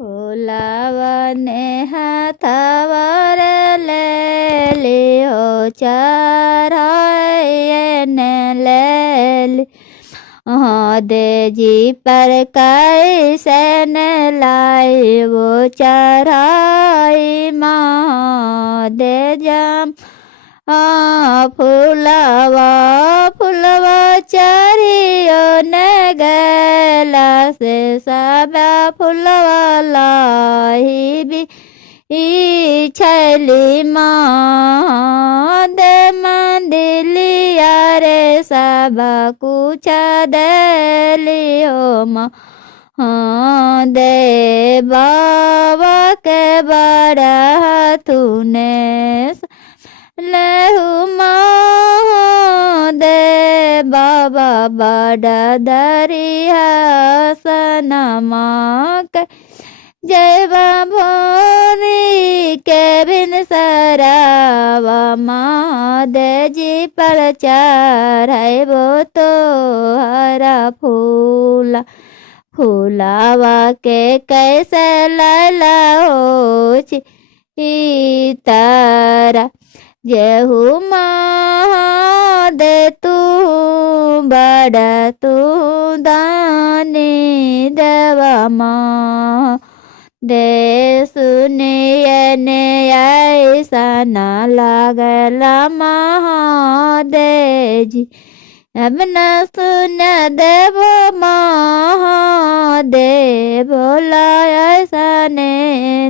ફુલાવને હાથવરે લેલિયો ચરાયને લેલી દેજી પર कैसे ने लाइवो चराई दे जम फुलवा चरियो ने गला से सब फुलवा लाई भी छली दे मंदिलिया रे सब कुछ देलियो दे बाबा के बड़ा तूने लेहु दे बाबा बड़ा दरिया सनमा के जय भोरी के बिन सरावा दे जी पर चढ़ाइबो तो हरा फूलावा के कैसे लैला हो तारा जेहू दे तू बड़ा तू दानी देवा दे सुनिए ने ऐसा न लागला दे जी अब न सुन देवो दे बोला ऐसा ने